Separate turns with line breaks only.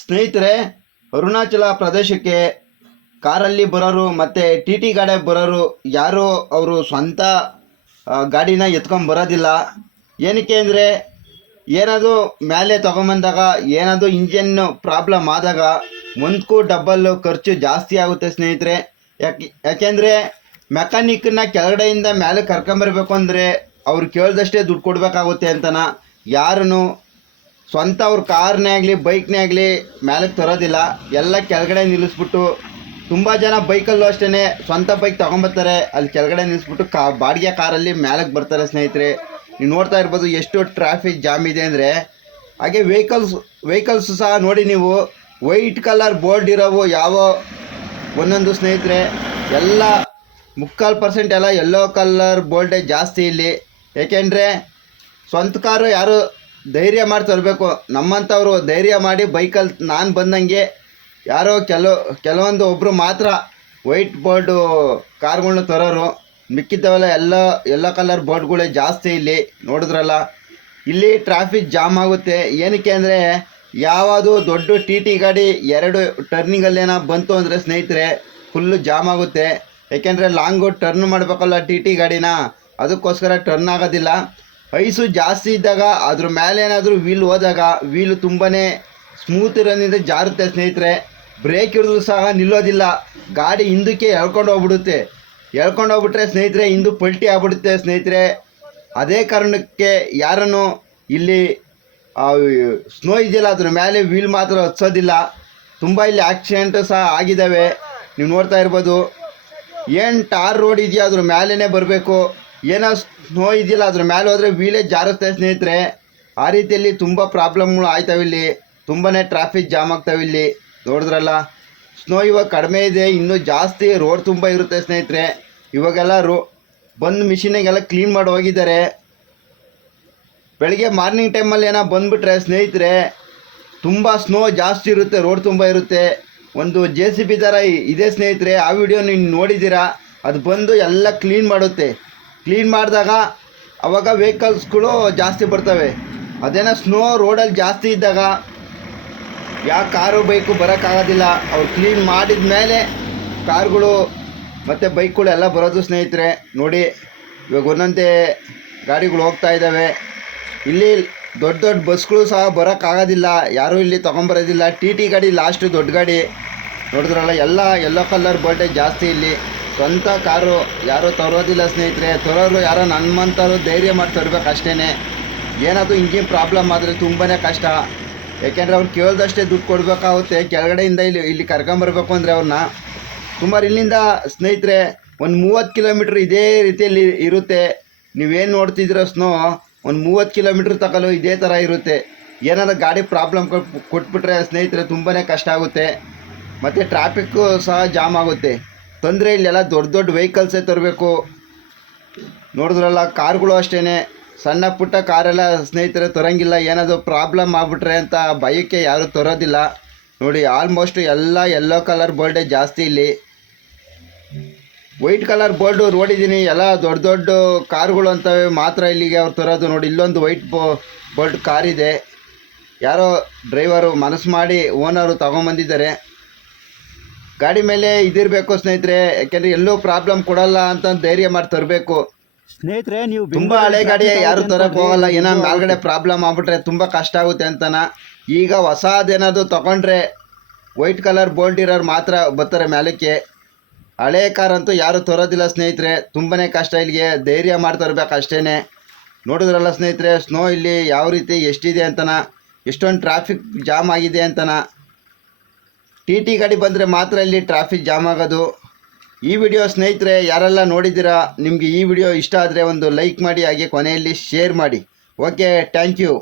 ಸ್ನೇಹಿತರೆ, ಅರುಣಾಚಲ ಪ್ರದೇಶಕ್ಕೆ ಕಾರಲ್ಲಿ ಬರೋರು ಮತ್ತು ಟಿ ಟಿ ಗಾಡಿ ಬರೋರು ಯಾರೂ ಅವರು ಸ್ವಂತ ಗಾಡಿನ ಎತ್ಕೊಂಡು ಬರೋದಿಲ್ಲ. ಏನಕ್ಕೆ ಅಂದರೆ, ಏನಾದರೂ ಮೇಲೆ ತೊಗೊಂಬಂದಾಗ ಏನಾದರೂ ಇಂಜಿನ್ ಪ್ರಾಬ್ಲಮ್ ಆದಾಗ ಒಂದಕ್ಕೂ ಡಬ್ಬಲ್ಲು ಖರ್ಚು ಜಾಸ್ತಿ ಆಗುತ್ತೆ ಸ್ನೇಹಿತರೆ. ಯಾಕೆ, ಯಾಕೆಂದರೆ ಮೆಕ್ಯಾನಿಕ್ನ ಕೆಳಗಡೆಯಿಂದ ಮೇಲೆ ಕರ್ಕೊಂಬರ್ಬೇಕು ಅಂದರೆ ಅವ್ರು ಕೇಳಿದಷ್ಟೇ ದುಡ್ಡು ಕೊಡಬೇಕಾಗುತ್ತೆ ಅಂತನ. ಯಾರೂ ಸ್ವಂತ ಅವ್ರ ಕಾರ್ನೇ ಆಗಲಿ, ಬೈಕ್ನೇ ಆಗಲಿ ಮೇಲಕ್ಕೆ ತರೋದಿಲ್ಲ. ಎಲ್ಲ ಕೆಳಗಡೆ ನಿಲ್ಲಿಸ್ಬಿಟ್ಟು ತುಂಬ ಜನ ಬೈಕಲ್ಲೂ ಅಷ್ಟೇ ಸ್ವಂತ ಬೈಕ್ ತೊಗೊಂಬರ್ತಾರೆ. ಅಲ್ಲಿ ಕೆಳಗಡೆ ನಿಲ್ಲಿಸ್ಬಿಟ್ಟು ಕಾ, ಬಾಡಿಗೆ ಕಾರಲ್ಲಿ ಮೇಲಕ್ಕೆ ಬರ್ತಾರೆ ಸ್ನೇಹಿತರೆ. ನೀವು ನೋಡ್ತಾ ಇರ್ಬೋದು ಎಷ್ಟು ಟ್ರಾಫಿಕ್ ಜಾಮ್ ಇದೆ ಅಂದರೆ, ಹಾಗೆ ವೆಹಿಕಲ್ಸ್ ವೆಹಿಕಲ್ಸ್ ಸಹ ನೋಡಿ ನೀವು. ವೈಟ್ ಕಲರ್ ಬೋರ್ಡ್ ಇರೋವು ಯಾವ ಒಂದೊಂದು ಸ್ನೇಹಿತರೆ. ಎಲ್ಲ ಮುಕ್ಕಾಲು ಪರ್ಸೆಂಟ್ ಎಲ್ಲ ಯೆಲ್ಲೋ ಕಲರ್ ಬೋಲ್ಡೇ ಜಾಸ್ತಿ ಇಲ್ಲಿ. ಏಕೆಂದರೆ ಸ್ವಂತ ಕಾರು ಯಾರು ಧೈರ್ಯ ಮಾಡಿ ತರಬೇಕು. ನಮ್ಮಂಥವ್ರು ಧೈರ್ಯ ಮಾಡಿ ಬೈಕಲ್ಲಿ ನಾನು ಬಂದಂಗೆ ಯಾರೋ ಕೆಲವು ಕೆಲವೊಂದು ಒಬ್ಬರು ಮಾತ್ರ ವೈಟ್ ಬೋರ್ಡು ಕಾರ್ಗಳನ್ನ ತರೋರು. ಮಿಕ್ಕಿದ್ದವೆಲ್ಲ ಎಲ್ಲ ಎಲ್ಲ ಕಲರ್ ಬೋರ್ಡ್ಗಳೇ ಜಾಸ್ತಿ ಇಲ್ಲಿ ನೋಡಿದ್ರಲ್ಲ. ಇಲ್ಲಿ ಟ್ರಾಫಿಕ್ ಜಾಮ್ ಆಗುತ್ತೆ. ಏನಕ್ಕೆ ಅಂದರೆ ಯಾವುದು ದೊಡ್ಡ ಟಿ ಟಿ ಗಾಡಿ ಎರಡು ಟರ್ನಿಂಗಲ್ಲೇನೋ ಬಂತು ಅಂದರೆ ಸ್ನೇಹಿತರೆ ಫುಲ್ಲು ಜಾಮ್ ಆಗುತ್ತೆ. ಯಾಕೆಂದರೆ ಲಾಂಗು ಟರ್ನ್ ಮಾಡಬೇಕಲ್ಲ ಟಿ ಟಿ ಗಾಡಿನ. ಅದಕ್ಕೋಸ್ಕರ ಟರ್ನ್ ಆಗೋದಿಲ್ಲ. ಐಸು ಜಾಸ್ತಿ ಇದ್ದಾಗ, ಅದ್ರ ಮೇಲೆ ಏನಾದರೂ ವೀಲ್ ಹೋದಾಗ ವೀಲ್ ತುಂಬಾ ಸ್ಮೂತ್ ಇರೋದ್ರಿಂದ ಜಾರುತ್ತೆ ಸ್ನೇಹಿತರೆ. ಬ್ರೇಕ್ ಹಿಡಿದ್ರು ಸಹ ನಿಲ್ಲೋದಿಲ್ಲ. ಗಾಡಿ ಹಿಂದಕ್ಕೆ ಎಳ್ಕೊಂಡು ಹೋಗ್ಬಿಡುತ್ತೆ. ಎಳ್ಕೊಂಡು ಹೋಗ್ಬಿಟ್ರೆ ಸ್ನೇಹಿತರೆ, ಹಿಂದು ಪಲ್ಟಿ ಆಗ್ಬಿಡುತ್ತೆ ಸ್ನೇಹಿತರೆ. ಅದೇ ಕಾರಣಕ್ಕೆ ಯಾರನ್ನು ಇಲ್ಲಿ ಸ್ನೋ ಇದೆಯಲ್ಲ, ಅದ್ರ ಮೇಲೆ ವೀಲ್ ಮಾತ್ರ ಹಚ್ಚೋದಿಲ್ಲ ತುಂಬ ಇಲ್ಲಿ ಆಕ್ಸಿಡೆಂಟ್ ಸಹ ಆಗಿದ್ದಾವೆ. ನೀವು ನೋಡ್ತಾ ಇರ್ಬೋದು. ಏನು ಟಾರ್ ರೋಡ್ ಇದೆಯಾ ಅದ್ರ ಮೇಲೇ ಬರಬೇಕು. ಏನೋ ಸ್ನೋ ಇದೆಯಲ್ಲ, ಅದ್ರ ಮೇಲೆ ಹೋದರೆ ವೀಲೇ ಜಾರುತ್ತೆ ಸ್ನೇಹಿತರೆ. ಆ ರೀತಿಯಲ್ಲಿ ತುಂಬ ಪ್ರಾಬ್ಲಮ್ಗಳು ಆಯ್ತವೆ ಇಲ್ಲಿ. ತುಂಬಾ ಟ್ರಾಫಿಕ್ ಜಾಮ್ ಆಗ್ತವೆ ಇಲ್ಲಿ. ನೋಡಿದ್ರಲ್ಲ? ಸ್ನೋ ಇವಾಗ ಕಡಿಮೆ ಇದೆ. ಇನ್ನೂ ಜಾಸ್ತಿ ರೋಡ್ ತುಂಬ ಇರುತ್ತೆ ಸ್ನೇಹಿತರೆ. ಇವಾಗೆಲ್ಲ ರೋ, ಬಂದು ಮಿಷಿನಿಗೆಲ್ಲ ಕ್ಲೀನ್ ಮಾಡಿ ಹೋಗಿದ್ದಾರೆ. ಬೆಳಿಗ್ಗೆ ಮಾರ್ನಿಂಗ್ ಟೈಮಲ್ಲಿ ಏನೋ ಬಂದುಬಿಟ್ರೆ ಸ್ನೇಹಿತರೆ, ತುಂಬ ಸ್ನೋ ಜಾಸ್ತಿ ಇರುತ್ತೆ ರೋಡ್ ತುಂಬ ಇರುತ್ತೆ. ಒಂದು ಜೆ ಸಿ ಬಿ ಥರ ಇದೆ ಸ್ನೇಹಿತರೆ. ಆ ವಿಡಿಯೋ ನೀವು ನೋಡಿದ್ದೀರಾ? ಅದು ಬಂದು ಎಲ್ಲ ಕ್ಲೀನ್ ಮಾಡುತ್ತೆ. ಕ್ಲೀನ್ ಮಾಡಿದಾಗ ಅವಾಗ ವೆಹಿಕಲ್ಸ್ಗಳು ಜಾಸ್ತಿ ಬರ್ತವೆ. ಅದೇನೋ ಸ್ನೋ ರೋಡಲ್ಲಿ ಜಾಸ್ತಿ ಇದ್ದಾಗ ಯಾವ ಕಾರು ಬೈಕು ಬರೋಕ್ಕಾಗೋದಿಲ್ಲ. ಅವ್ರು ಕ್ಲೀನ್ ಮಾಡಿದ ಮೇಲೆ ಕಾರ್ಗಳು ಮತ್ತು ಬೈಕ್ಗಳು ಎಲ್ಲ ಬರೋದು ಸ್ನೇಹಿತರೆ. ನೋಡಿ, ಇವಾಗ ಒಂದೊಂದೇ ಗಾಡಿಗಳು ಹೋಗ್ತಾ ಇದ್ದಾವೆ ಇಲ್ಲಿ ದೊಡ್ಡ ದೊಡ್ಡ ಬಸ್ಗಳು ಸಹ ಬರೋಕ್ಕಾಗೋದಿಲ್ಲ. ಯಾರೂ ಇಲ್ಲಿ ತೊಗೊಂಬರೋದಿಲ್ಲ. ಟಿ ಟಿ ಗಾಡಿ ಲಾಸ್ಟು ದೊಡ್ಡ ಗಾಡಿ. ನೋಡಿದ್ರಲ್ಲ, ಎಲ್ಲ ಎಲ್ಲೋ ಕಲರ್ ಬರ್ಡೇ ಜಾಸ್ತಿ ಇಲ್ಲಿ. ಸ್ವಂತ ಕಾರು ಯಾರೂ ತರೋದಿಲ್ಲ ಸ್ನೇಹಿತರೆ, ತರೋರು ಯಾರೋ ನಮ್ಮಂಥವ್ರು ಧೈರ್ಯ ಮಾಡಿ ತರಬೇಕು ಅಷ್ಟೇ ಏನಾದರೂ ಇಂಜಿನ್ ಪ್ರಾಬ್ಲಮ್ ಆದರೆ ತುಂಬಾ ಕಷ್ಟ. ಯಾಕೆಂದರೆ ಅವ್ರು ಕೇಳಿದಷ್ಟೇ ದುಡ್ಡು ಕೊಡಬೇಕಾಗುತ್ತೆ, ಕೆಳಗಡೆಯಿಂದ ಇಲ್ಲಿ ಇಲ್ಲಿ ಕರ್ಕೊಂಬರ್ಬೇಕು ಅಂದರೆ ಅವ್ರನ್ನ ಸುಮಾರು ಇಲ್ಲಿಂದ ಸ್ನೇಹಿತರೆ, ಒಂದು ಮೂವತ್ತು ಕಿಲೋಮೀಟ್ರ್ ಇದೇ ರೀತಿಯಲ್ಲಿ ಇರುತ್ತೆ. ನೀವೇನು ನೋಡ್ತಿದ್ದೀರೋ ಸ್ನೋ, ಒಂದು ಮೂವತ್ತು ಕಿಲೋಮೀಟ್ರ್ ತಗೊಳ್ಳೋ ಇದೇ ಥರ ಇರುತ್ತೆ. ಏನಾದರೂ ಗಾಡಿ ಪ್ರಾಬ್ಲಮ್ ಕೊಟ್ಬಿಟ್ರೆ ಸ್ನೇಹಿತರೆ ತುಂಬಾ ಕಷ್ಟ ಆಗುತ್ತೆ. ಮತ್ತು ಟ್ರಾಫಿಕ್ಕು ಸಹ ಜಾಮ್ ಆಗುತ್ತೆ. ತೊಂದರೆ ಇಲ್ಲೆಲ್ಲ ದೊಡ್ಡ ದೊಡ್ಡ ವೆಹಿಕಲ್ಸೇ ತರಬೇಕು. ನೋಡಿದ್ರಲ್ಲ ಕಾರ್ಗಳು ಅಷ್ಟೇ ಸಣ್ಣ ಪುಟ್ಟ ಕಾರೆಲ್ಲ ಸ್ನೇಹಿತರೆ ತರಂಗಿಲ್ಲ, ಏನಾದರೂ ಪ್ರಾಬ್ಲಮ್ ಆಗ್ಬಿಟ್ರೆ ಅಂತ ಭಯಕ್ಕೆ ಯಾರೂ ತರೋದಿಲ್ಲ. ನೋಡಿ, ಆಲ್ಮೋಸ್ಟ್ ಎಲ್ಲ ಯೆಲ್ಲೋ ಕಲರ್ ಬೋಲ್ಡೇ ಜಾಸ್ತಿ ಇಲ್ಲಿ. ವೈಟ್ ಕಲರ್ ಬೋಲ್ಡು ನೋಡಿದ್ದೀನಿ, ಎಲ್ಲ ದೊಡ್ಡ ದೊಡ್ಡ ಕಾರುಗಳು ಅಂತವೆ. ಮಾತ್ರ ಇಲ್ಲಿಗೆ ಅವ್ರು ತರೋದು ನೋಡಿ, ಇಲ್ಲೊಂದು ವೈಟ್ ಬೋ, ಬೋರ್ಡ್ ಕಾರಿದೆ. ಯಾರೋ ಡ್ರೈವರು ಮನಸ್ಸು ಮಾಡಿ ಓನರು ತಗೊಂಬಂದಿದ್ದಾರೆ. ಗಾಡಿ ಮೇಲೆ ಇದಿರಬೇಕು ಸ್ನೇಹಿತರೆ ಯಾಕೆಂದ್ರೆ ಎಲ್ಲೂ ಪ್ರಾಬ್ಲಮ್ ಕೊಡಲ್ಲ ಅಂತ ಧೈರ್ಯ ಮಾಡಿ ತರಬೇಕು.
ಸ್ನೇಹಿತರೆ ನೀವು
ತುಂಬಾ ಹಳೆ ಗಾಡಿ ಯಾರು ತರಕ್ ಹೋಗಲ್ಲ ಏನೋ ಮೇಲ್ಗಡೆ ಪ್ರಾಬ್ಲಮ್ ಆಗ್ಬಿಟ್ರೆ ತುಂಬಾ ಕಷ್ಟ ಆಗುತ್ತೆ ಅಂತನ. ಈಗ ಹೊಸದೇನಾದ್ರು ತಗೊಂಡ್ರೆ ವೈಟ್ ಕಲರ್ ಬೋಲ್ಡ್ ಇರೋರು ಮಾತ್ರ ಬರ್ತಾರೆ ಮೇಲಕ್ಕೆ. ಹಳೆ ಕಾರ್ ಅಂತೂ ಯಾರು ತರೋದಿಲ್ಲ ಸ್ನೇಹಿತರೆ ತುಂಬಾನೇ ಕಷ್ಟ ಇಲ್ಲಿಗೆ ಧೈರ್ಯ ಮಾಡಿ ತರಬೇಕು ಅಷ್ಟೇನೆ. ನೋಡಿದ್ರಲ್ಲ ಸ್ನೇಹಿತರೆ ಸ್ನೋ ಇಲ್ಲಿ ಯಾವ ರೀತಿ ಎಷ್ಟಿದೆ ಅಂತನ ಎಷ್ಟೊಂದು ಟ್ರಾಫಿಕ್ ಜಾಮ್ ಆಗಿದೆ ಅಂತನ. ಟಿ ಟಿ ಗಾಡಿ ಬಂದರೆ ಮಾತ್ರ ಇಲ್ಲಿ ಟ್ರಾಫಿಕ್ ಜಾಮ್ ಆಗೋದು. ಈ ವಿಡಿಯೋ ಸ್ನೇಹಿತರೆ, ಯಾರೆಲ್ಲ ನೋಡಿದ್ದೀರಾ, ನಿಮಗೆ ಈ ವಿಡಿಯೋ ಇಷ್ಟ ಆದರೆ ಒಂದು ಲೈಕ್ ಮಾಡಿ, ಹಾಗೆ ಕೊನೆಯಲ್ಲಿ ಶೇರ್ ಮಾಡಿ. Okay thank you